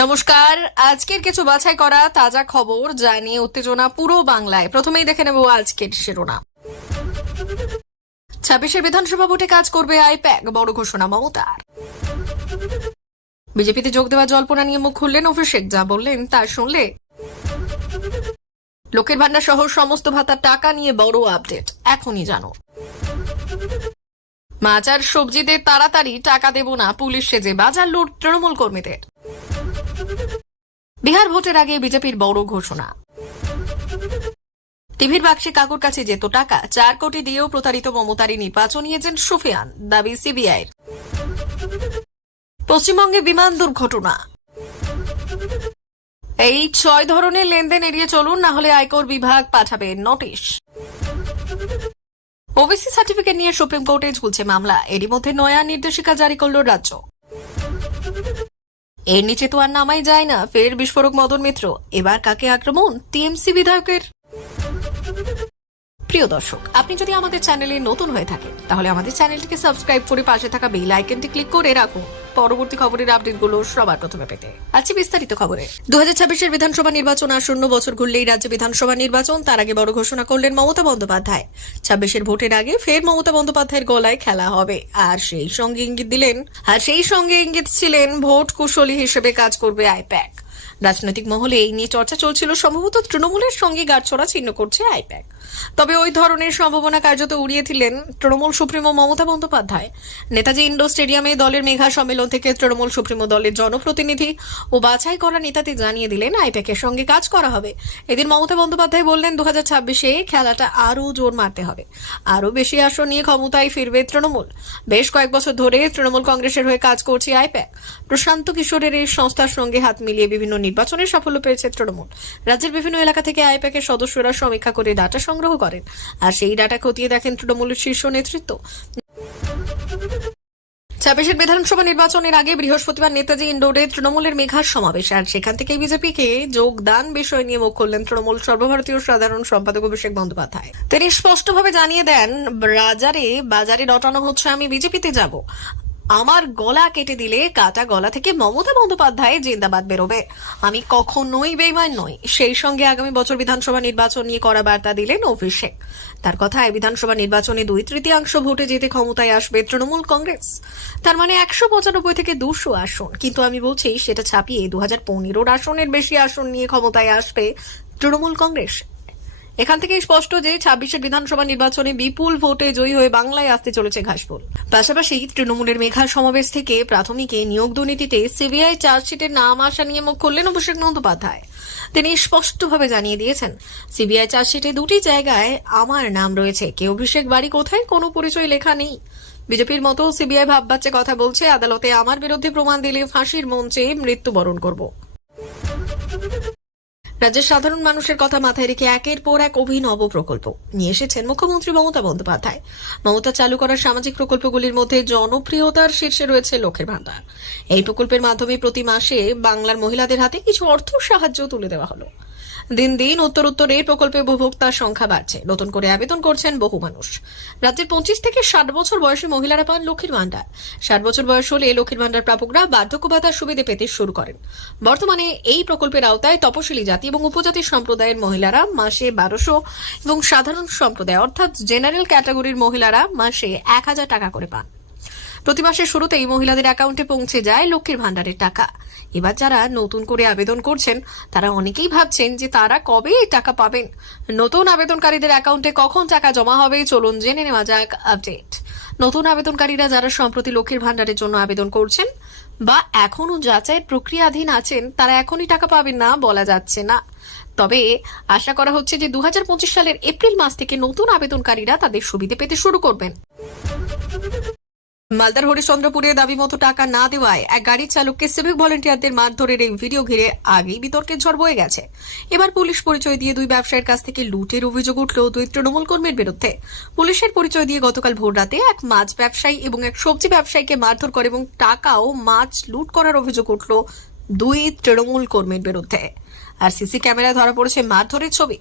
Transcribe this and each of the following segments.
নমস্কার। আজকের কিছু বাছাই করা তাজা খবর যা নিয়ে উত্তেজনা পুরো বাংলায়। প্রথমেই দেখে নেব আজকের শিরোনাম। ছাব্বিশের বিধানসভা ভোটে কাজ করবে আইপ্যাক, বড় ঘোষণা মমতার। বিজেপিতে যোগ দেওয়া জল্পনা নিয়ে মুখ খুললেন অভিষেক, যা বললেন তা শুনলে লোকের ভান্ডার সহ সমস্ত ভাতার টাকা নিয়ে বড় আপডেট, এখনই জানো। মাছ আর সবজিদের তাড়াতাড়ি টাকা দেব না পুলিশ সেজে, বাজার লুট তৃণমূল কর্মীদের। বিহার ভোটের আগে বিজেপির বড় ঘোষণা। টিভির বাক্সে কাকুর কাছে যেত টাকা, চার কোটি দিয়েও প্রতারিত মমতারি নির্বাচনী এজেন্ট সুফিয়ান, দাবি সিবিআইয়ের। পশ্চিমবঙ্গে বিমান দুর্ঘটনা। এই ছয় ধরনের লেনদেন এড়িয়ে চলুন, না হলে আয়কর বিভাগ পাঠাবে নোটিশ। ওবিসি সার্টিফিকেট নিয়ে সুপ্রিম কোর্টে ঝুলছে মামলা, এরই মধ্যে নয়া নির্দেশিকা জারি করল রাজ্য। এর নিচে তো আর নামাই যায় না, ফের বিস্ফোরক মদন মিত্র। এবার কাকে আক্রমণ? টিএমসি বিধায়কের। প্রিয় দর্শক, আপনি যদি আমাদের চ্যানেলে নতুন হয়ে থাকেন, তাহলে আমাদের চ্যানেলটিকে সাবস্ক্রাইব করে পাশে থাকা বেল আইকনটি ক্লিক করে রাখুন। পরবর্তী খবরের আপডেটগুলো সবার প্রথমে পেতে আজকে বিস্তারিত খবরে। দু হাজার বিধানসভা নির্বাচন আসন্ন বছর ঘুরলেই রাজ্যে বিধানসভা নির্বাচন, তার আগে বড় ঘোষণা করলেন মমতা বন্দ্যোপাধ্যায়। ছাব্বিশের ভোটের আগে ফের মমতা বন্দ্যোপাধ্যায়ের গলায় খেলা হবে, আর সেই সঙ্গে ইঙ্গিত দিলেন, আর সেই সঙ্গে ইঙ্গিত ছিলেন ভোট কুশলী হিসেবে কাজ করবে আইপ্যাক। রাজনৈতিক মহলে এই নিয়ে চর্চা চলছিল, সম্ভবত তৃণমূলের সঙ্গে গাঁটছড়া ছিন্ন করছে আইপ্যাক। তবে ওই ধরনের সম্ভাবনা কার্যত উড়িয়ে দিলেন তৃণমূল সুপ্রিমো মমতা বন্দ্যোপাধ্যায়। নেতাজি ইন্ডোর স্টেডিয়ামে দলের মেঘা সম্মেলন থেকে তৃণমূল সুপ্রিমো দলের জনপ্রতিনিধি ও বাছাই করা নেতাদের জানিয়ে দিলেন আইপ্যাকের সঙ্গে কাজ করা হবে। এদিন মমতা বন্দ্যোপাধ্যায় বললেন দু হাজার ছাব্বিশে খেলাটা আরও জোর মারতে হবে। আরও বেশি আসন নিয়ে ক্ষমতায় ফিরবে তৃণমূল। বেশ কয়েক বছর ধরে তৃণমূল কংগ্রেসের হয়ে কাজ করছে আইপ্যাক। প্রশান্ত কিশোরের এই সংস্থার সঙ্গে হাত মিলিয়ে বিভিন্ন নির্বাচনে সাফল্য পেয়েছে তৃণমূল। রাজ্যের বিভিন্ন এলাকা থেকে আইপ্যাকের সদস্যরা সমীক্ষা করে ডাটা সংগ্রহ করেন। আর সেই ডাটা খতিয়ে দেখেন তৃণমূলের শীর্ষ নেতৃত্ব। ছাব্বিশের বিধানসভা নির্বাচনের আগে বৃহস্পতিবার নেতাজি ইন্ডোরে তৃণমূলের মেঘার সমাবেশ। আর সেখান থেকে বিজেপিকে যোগদান বিষয় নিয়ে মুখ খুললেন তৃণমূল সর্বভারতীয় সাধারণ সম্পাদক অভিষেক বন্দ্যোপাধ্যায়। তিনি স্পষ্টভাবে জানিয়ে দেন, বাজারে বাজারে রটানো হচ্ছে, আমি বিজেপিতে যাব। আমার গলা কেটে দিলে কাটা গলা থেকে মমতা বন্দ্যোপাধ্যায় জিন্দাবাদ বেরোবে। আমি কখনোই বেইমান নই। সেই সঙ্গে আগামী বছর বিধানসভা নির্বাচন নিয়ে করা বার্তা দিলেন অভিষেক। তার কথায় বিধানসভা নির্বাচনে দুই তৃতীয়াংশ ভোটে যেতে ক্ষমতায় আসবে তৃণমূল কংগ্রেস। তার মানে একশো পঁচানব্বই থেকে দুশো আসন। কিন্তু আমি বলছি, সেটা ছাপিয়ে দু হাজার পনেরোর আসনের বেশি আসন নিয়ে ক্ষমতায় আসবে তৃণমূল কংগ্রেস। এখান থেকে স্পষ্ট যে ছাব্বিশের বিধানসভা নির্বাচনে বিপুল ভোটে জয়ী হয়ে বাংলায় আসতে চলেছে ঘাসফুল। পাশাপাশি তৃণমূলের মেঘা সমাবেশ থেকে প্রাথমিকে নিয়োগ দুর্নীতিতে সিবিআই চার্জশিটের নাম আসা নিয়ে মুখ খুললেন অভিষেক বন্দ্যোপাধ্যায়। তিনি স্পষ্টভাবে জানিয়ে দিয়েছেন, সিবিআই চার্জশিটে দুটি জায়গায় আমার নাম রয়েছে। কে অভিষেক, বাড়ি কোথায়? কোনো পরিচয় লেখা নেই। বিজেপির মতো সিবিআই ভাববাচ্চে কথা বলছে, আদালতে আমার বিরুদ্ধে প্রমাণ দিলে ফাঁসির মঞ্চে মৃত্যুবরণ করব। রাজ্যের সাধারণ মানুষের কথা মাথায় রেখে একের পর এক অভিনব প্রকল্প নিয়ে এসেছেন মুখ্যমন্ত্রী মমতা বন্দ্যোপাধ্যায়। মমতা চালু করা সামাজিক প্রকল্পগুলির মধ্যে জনপ্রিয়তার শীর্ষে রয়েছে লক্ষ্যের ভান্ডার এই প্রকল্পের মাধ্যমে প্রতি মাসে বাংলার মহিলাদের হাতে কিছু অর্থ সাহায্য তুলে দেওয়া হলো। দিন দিন উত্তর উত্তর এই প্রকল্পে উপভোক্তার সংখ্যা বাড়ছে। নতুন করে আবেদন করছেন বহু মানুষ। রাজ্যের পঁচিশ থেকে ষাট বছর বয়সী মহিলারা পান লক্ষ্মীর ভান্ডার ষাট বছর বয়স হলে লক্ষ্মীর ভান্ডার প্রাপকরা বার্ধক্য ভাতার সুবিধে পেতে শুরু করেন। বর্তমানে এই প্রকল্পের আওতায় তপশিলি জাতি এবং উপজাতি সম্প্রদায়ের মহিলারা মাসে বারোশো এবং সাধারণ সম্প্রদায়, অর্থাৎ জেনারেল ক্যাটাগরির মহিলারা মাসে এক হাজার টাকা করে পান। প্রতি মাসের শুরুতেই মহিলাদের অ্যাকাউন্টে পৌঁছে যায় লক্ষ্মীর ভান্ডারের টাকা। এবার যারা নতুন করে আবেদন করছেন, তারা অনেকেই ভাবছেন যে তারা কবে এই টাকা পাবেন। নতুন আবেদনকারীদের অ্যাকাউন্টে কখন টাকা জমা হবে, চলুন জেনে নেওয়া যাক আপডেট। নতুন আবেদনকারীরা যারা সম্প্রতি লক্ষ্মীর ভান্ডারের জন্য আবেদন করছেন বা এখনও যাচাইয়ের প্রক্রিয়াধীন আছেন, তারা এখনই টাকা পাবেন না বলা যাচ্ছে না। তবে আশা করা হচ্ছে যে দু হাজার পঁচিশ সালের এপ্রিল মাস থেকে নতুন আবেদনকারীরা তাদের সুবিধে পেতে শুরু করবেন। মালদার হরিশ্চন্দ্রপুরে দাবি মতো টাকা না দেওয়ায় এক গাড়ির চালককে সিভিক ভলেন্টিয়ারদের মারধরের এই ভিডিও ঘিরে আগেই বিতর্কের ঝড় বয়ে গেছে। এবার পুলিশ পরিচয় দিয়ে দুই ব্যবসায়ীর কাছ থেকে লুটের অভিযোগ উঠল দুই তৃণমূল কর্মীর বিরুদ্ধে। পুলিশের পরিচয় দিয়ে গতকাল ভোর রাতে এক মাছ ব্যবসায়ী এবং এক সবজি ব্যবসায়ীকে মারধর করে এবং টাকাও মাছ লুট করার অভিযোগ উঠল দুই তৃণমূল কর্মীর বিরুদ্ধে। আর সিসি ক্যামেরায় ধরা পড়েছে মারধরের ছবি।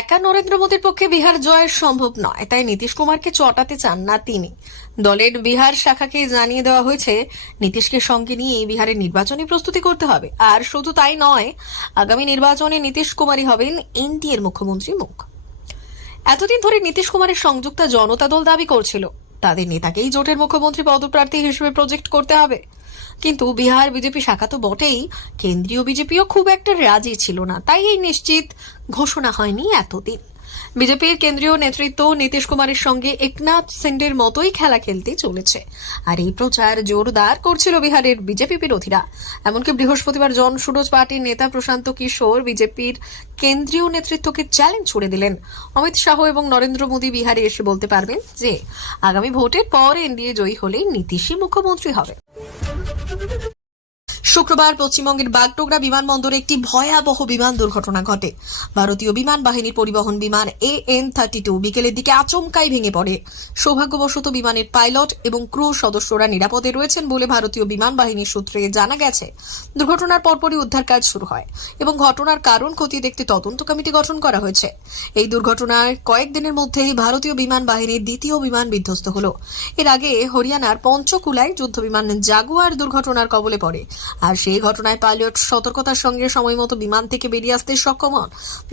একা নরেন্দ্র মোদীর পক্ষে বিহার জয় সম্ভব নয়, তাই নীতিশ কুমারকে চটাতে চান না তিনি। দলের বিহার শাখাকে জানিয়ে দেওয়া হয়েছে, নীতিশকে সঙ্গে নিয়ে বিহারের নির্বাচনী প্রস্তুতি করতে হবে। আর শুধু তাই নয়, আগামী নির্বাচনে নীতিশ কুমারই হবেন এনডিএর মুখ্যমন্ত্রী মুখ। এতদিন ধরে নীতিশ কুমারের সংযুক্ত জনতা দল দাবি করছিল তাদের নেতাকেই জোটের মুখ্যমন্ত্রী পদপ্রার্থী হিসেবে প্রজেক্ট করতে হবে। কিন্তু বিহার বিজেপি শাখা তো বটেই। কেন্দ্রীয় বিজেপিও খুব একটা রাজি ছিল না। তাই এই নিশ্চিত ঘোষণা হয়নি এতদিন। বিজেপির কেন্দ্রীয় নেতৃত্ব নীতিশ কুমারের সঙ্গে একনাথ সিন্ডের মতোই খেলা খেলতে চলেছে। আর এই প্রচার জোরদার করছিল বিহারের বিজেপি বিরোধীরা। এমনকি বৃহস্পতিবার জন সুরজ পার্টির নেতা প্রশান্ত কিশোর বিজেপির কেন্দ্রীয় নেতৃত্বকে চ্যালেঞ্জ ছুড়ে দিলেন। অমিত শাহ এবং নরেন্দ্র মোদী বিহারে এসে বলতে পারবেন যে, আগামী ভোটের পর এনডিএ জয়ী হলেই নীতিশই মুখ্যমন্ত্রী হবে। শুক্রবার পশ্চিমবঙ্গের বাগডোগরা বিমানবন্দরে একটি ভয়াবহ বিমান দুর্ঘটনা ঘটে। ভারতীয় বিমান বাহিনীর পরিবহন বিমান এ এন থার্টি টু বিকেলের দিকে আচমকাই ভেঙে পড়ে। সৌভাগ্যবশত বিমানের পাইলট এবং ক্রু সদস্যরা নিরাপদে রয়েছেন বলে ভারতীয় বিমান বাহিনীর সূত্রে জানা গেছে। দুর্ঘটনার পরপরই উদ্ধার কাজ শুরু হয় এবং ঘটনার কারণ খতিয়ে দেখতে তদন্ত কমিটি গঠন করা হয়েছে। এই দুর্ঘটনায় কয়েকদিনের মধ্যেই ভারতীয় বিমান বাহিনীর দ্বিতীয় বিমান বিধ্বস্ত হল। এর আগে হরিয়ানার পঞ্চকুলায় যুদ্ধবিমান জাগুয়ার দুর্ঘটনার কবলে পড়ে। আর সেই ঘটনায় পাইলট সতর্কতার সঙ্গে সময়মতো বিমান থেকে বেরিয়ে আসতে সক্ষম হন,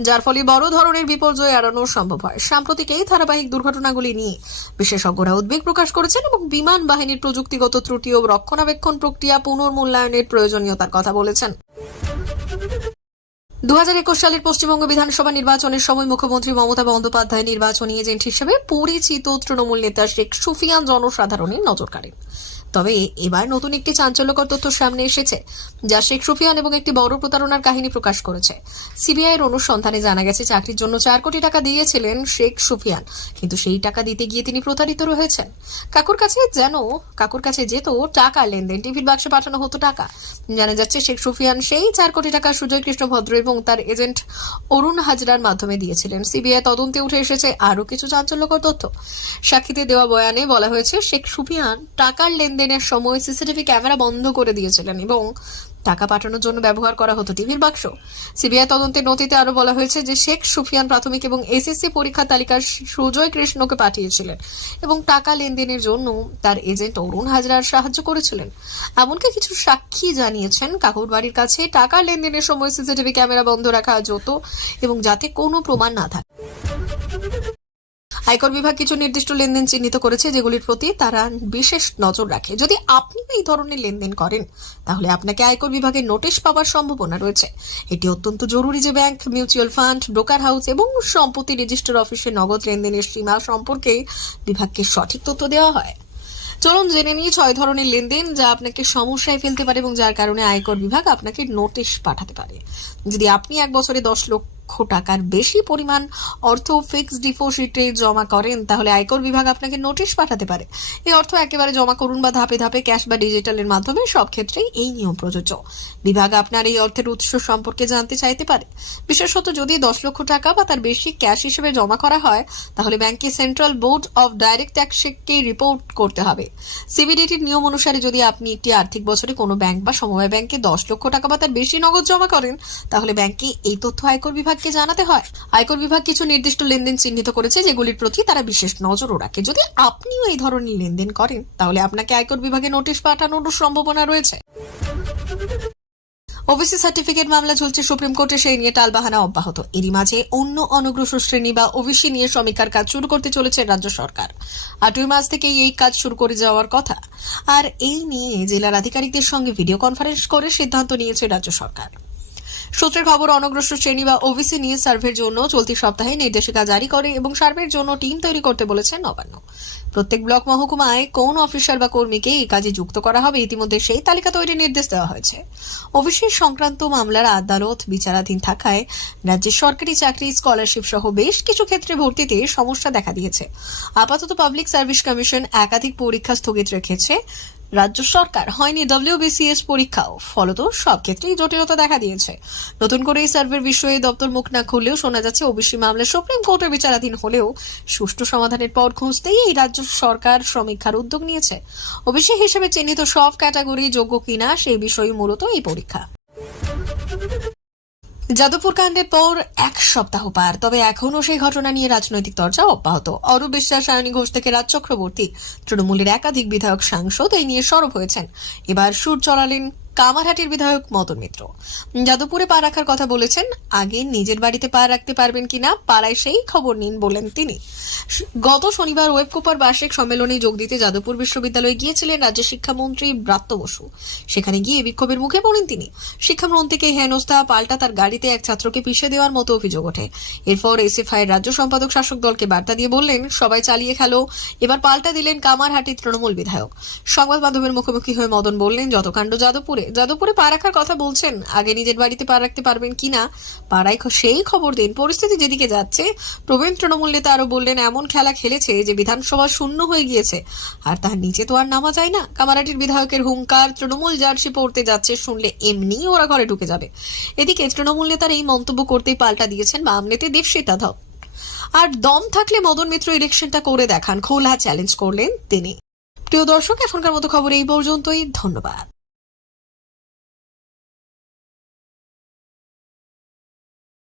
যার ফলে বড় ধরনের বিপর্যয় এড়ানো সম্ভব হয়। সাম্প্রতিক এই ধারাবাহিক দুর্ঘটনাগুলি নিয়ে বিশেষজ্ঞরা উদ্বেগ প্রকাশ করেছেন এবং বিমান বাহিনীর প্রযুক্তিগত ত্রুটি ও রক্ষণাবেক্ষণ প্রক্রিয়া পুনর্মূল্যায়নের প্রয়োজনীয়তার কথা বলেছেন। দু হাজার একুশ সালের পশ্চিমবঙ্গ বিধানসভা নির্বাচনের সময় মুখ্যমন্ত্রী মমতা বন্দ্যোপাধ্যায় নির্বাচনী এজেন্ট হিসেবে পরিচিত তৃণমূল নেতা শেখ সুফিয়ান জনসাধারণের নজর কাড়েন। তবে এবার নতুন একটি চাঞ্চল্যকর তথ্য সামনে এসেছে, যা শেখ সুফিয়ান এবং একটি বড় প্রতারণার কাহিনী প্রকাশ করেছে। সিবিআইয়ের অনুসন্ধানে জানা গেছে, চাকরির জন্য চার কোটি টাকা দিয়েছিলেন শেখ সুফিয়ান কিন্তু সেই টাকা দিতে গিয়ে তিনি প্রতারিত রয়েছেন। কাকুর কাছে যেন, কাকুর কাছে যেত টাকা লেনদেন, টিভির বাক্সে পাঠানো হতো টাকা। জানা যাচ্ছে, শেখ সুফিয়ান সেই চার কোটি টাকা সুজয় কৃষ্ণ ভদ্র এবং তার এজেন্ট অরুণ হাজরার মাধ্যমে দিয়েছিলেন। সিবিআই তদন্তে উঠে এসেছে আরও কিছু চাঞ্চল্যকর তথ্য। সাক্ষীতে দেওয়া বয়ানে বলা হয়েছে, শেখ সুফিয়ান টাকার লেনদেনের সময় সিসিটিভি ক্যামেরা বন্ধ করে দিয়েছিলেন এবং টাকা পাঠানোর জন্য ব্যবহার করা হতো টিভির বাক্স। সিবিআই তদন্তের নথিতে আরও বলা হয়েছে যে শেখ সুফিয়ান প্রাথমিক এবং এসএসসি পরীক্ষা তালিকার সুজয় কৃষ্ণকে পাঠিয়েছিলেন এবং টাকা লেনদেনের জন্য তার এজেন্ট অরুণ হাজরার সাহায্য করেছিলেন। এমনকি কিছু সাক্ষী জানিয়েছেন কাকুর বাড়ির কাছে টাকা লেনদেনের সময় সিসিটিভি ক্যামেরা বন্ধ রাখা যেত এবং যাতে কোনো প্রমাণ না থাকে। আয়কর বিভাগ কিছু নির্দিষ্ট লেনদেন চিহ্নিত করেছে, যেগুলির প্রতি তারা বিশেষ নজর রাখে। যদি আপনি এই ধরনের লেনদেন করেন, তাহলে আপনাকে আয়কর বিভাগের নোটিশ পাওয়ার সম্ভাবনা রয়েছে। এটি অত্যন্ত জরুরি যে bank, mutual fund, broker house এবং সম্পত্তি রেজিস্টার অফিসে নগদ লেনদেনের সীমা সম্পর্কে বিভাগকে সঠিক তথ্য দেওয়া হয়। চলুন জেনে নিয়ে ছয় ধরনের লেনদেন যা আপনাকে সমস্যায় ফেলতে পারে এবং যার কারণে আয়কর বিভাগ আপনাকে নোটিশ পাঠাতে পারে। যদি আপনি এক বছরে দশ লক্ষ টাকার বেশি পরিমাণ অর্থ ফিক্সড ডিপোজিটে জমা করেন, তাহলে আয়কর বিভাগ আপনাকে নোটিশ পাঠাতে পারে। এই অর্থ একেবারে জমা করুন বা ধাপে ধাপে ক্যাশ বা ডিজিটালের মাধ্যমে সব ক্ষেত্রেই এই নিয়ম প্রযোজ্য। বিভাগ আপনার এই অর্থের উৎস সম্পর্কে জানতে চাইতে পারে। বিশেষত যদি দশ লক্ষ টাকা বা তার বেশি ক্যাশ হিসেবে জমা করা হয়, তাহলে ব্যাংকে সেন্ট্রাল বোর্ড অফ ডাইরেক্ট ট্যাক্সকে রিপোর্ট করতে হবে। সিবিডিটির নিয়ম অনুসারে যদি আপনি একটি আর্থিক বছরে কোনো ব্যাংক বা সমবায় ব্যাংকে দশ লক্ষ টাকা বা তার বেশি নগদ জমা করেন, তাহলে ব্যাংকে এই তথ্য আয়কর বিভাগকে জানাতে হয়। আয়কর বিভাগ কিছু নির্দিষ্ট লেনদেন চিহ্নিত করেছে, যেগুলির প্রতি তারা বিশেষ নজরও রাখে যদি আপনিও এই ধরনের লেনদেন করেন, তাহলে আপনাকে আয়কর বিভাগে নোটিশ পাঠানোর সম্ভাবনা রয়েছে। ওবিসি সার্টিফিকেট মামলা চলছে সুপ্রিম কোর্টে, সেই নিয়ে টালবাহানা অব্যাহত। এরই মাঝে অন্য অনগ্রসর শ্রেণি বা ওবিসি নিয়ে সমীক্ষার কাজ শুরু করতে চলেছে রাজ্য সরকার। আটই মাস থেকেই এই কাজ শুরু করে যাওয়ার কথা। আর এই নিয়ে জেলার আধিকারিকদের সঙ্গে ভিডিও কনফারেন্স করে সিদ্ধান্ত নিয়েছে রাজ্য সরকার। সূত্রের খবর অনগ্রসর শ্রেণি বা ওবিসি নিয়ে সার্ভের জন্য চলতি সপ্তাহে নির্দেশিকা জারি করে এবং সার্ভের জন্য টিম তৈরি করতে বলেছে নবান্ন। প্রত্যেক ব্লক মহকুমায় কোন অফিসার বা কর্মীকে এই কাজে যুক্ত করা হবে ইতিমধ্যে সেই তালিকা তৈরির নির্দেশ দেওয়া হয়েছে। ওবিসি সংক্রান্ত মামলার আদালত বিচারাধীন থাকায় রাজ্যের সরকারি চাকরি, স্কলারশিপ সহ বেশ কিছু ক্ষেত্রে ভর্তিতে সমস্যা দেখা দিয়েছে। আপাতত পাবলিক সার্ভিস কমিশন একাধিক পরীক্ষা স্থগিত রেখেছে। রাজ্য সরকার হয়নি ডব্লিউবিসিএস পরীক্ষাও, ফলত সব ক্ষেত্রেই জটিলতা দেখা দিয়েছে। নতুন করে এই সার্ভের বিষয়ে দপ্তর মুখ না খুললেও শোনা যাচ্ছে, ওবিসি মামলা সুপ্রিম কোর্টে বিচারাধীন হলেও সুষ্ঠু সমাধানের পর খুঁজতেই এই রাজ্য সরকার সমীক্ষার উদ্যোগ নিয়েছে। ওবিসি হিসেবে চিহ্নিত সব ক্যাটাগরি যোগ্য কিনা সেই বিষয়ে মূলত এই পরীক্ষা। যাদবপুর কাণ্ডের পর এক সপ্তাহ পার, তবে এখনও সেই ঘটনা নিয়ে রাজনৈতিক চর্চা অব্যাহত। অরূপ বিশ্বাস, সায়নী ঘোষ থেকে রাজ চক্রবর্তী, তৃণমূলের একাধিক বিধায়ক সাংসদ এই নিয়ে সরব হয়েছেন। এবার সুর চড়ালেন কামারহাটির বিধায়ক মদন মিত্র। যাদবপুরে পা রাখার কথা বলেছেন, আগে নিজের বাড়িতে পা রাখতে পারবেন কিনা, পাড়ায় সেই খবর নিন বলেন তিনি। গত শনিবার ওয়েবকোপার বার্ষিক সম্মেলনে যোগ দিতে যাদবপুর বিশ্ববিদ্যালয়ে গিয়েছিলেন রাজ্য শিক্ষামন্ত্রী ব্রাত্য বসু। সেখানে গিয়ে বিক্ষোভের মুখে পড়েন তিনি। শিক্ষামন্ত্রীকে হেনস্থা পাল্টা তার গাড়িতে এক ছাত্রকে পিষে দেওয়ার মতো অভিযোগ ওঠে। এরপর এসএফআই রাজ্য সম্পাদক শাসক দলকে বার্তা দিয়ে বললেন, সবাই চালিয়ে খেলো। এবার পাল্টা দিলেন কামারহাটির তৃণমূল বিধায়ক। সংবাদ মাধ্যমের মুখোমুখি হয়ে মদন বললেন যত কাণ্ড যাদবপুরে যাদবপুরে পা রাখার কথা বলছেন, আগে নিজের বাড়িতে পা রাখতে পারবেন কিনা পাড়ায় সেই খবর দিন। পরিস্থিতি যেদিকে যাচ্ছে, প্রবীণ তৃণমূল নেতা আরও বললেন, এমন খেলা খেলেছে যে বিধানসভা শূন্য হয়ে গিয়েছে। আর তার নিচে তো আর নামা যায় না। কামারাটির বিধায়কের হুঙ্কার তৃণমূল জার্সি পড়তে যাচ্ছে শুনলে এমনি ওরা ঘরে ঢুকে যাবে। এদিকে তৃণমূল নেতার এই মন্তব্য করতেই পাল্টা দিয়েছেন বাম নেতা দেবশ্রীতা ধর আর দম থাকলে মদন মিত্র ইলেকশনটা করে দেখান। খোলা চ্যালেঞ্জ করলেন তিনি। প্রিয় দর্শক, এখনকার মতো খবর এই পর্যন্তই। ধন্যবাদ।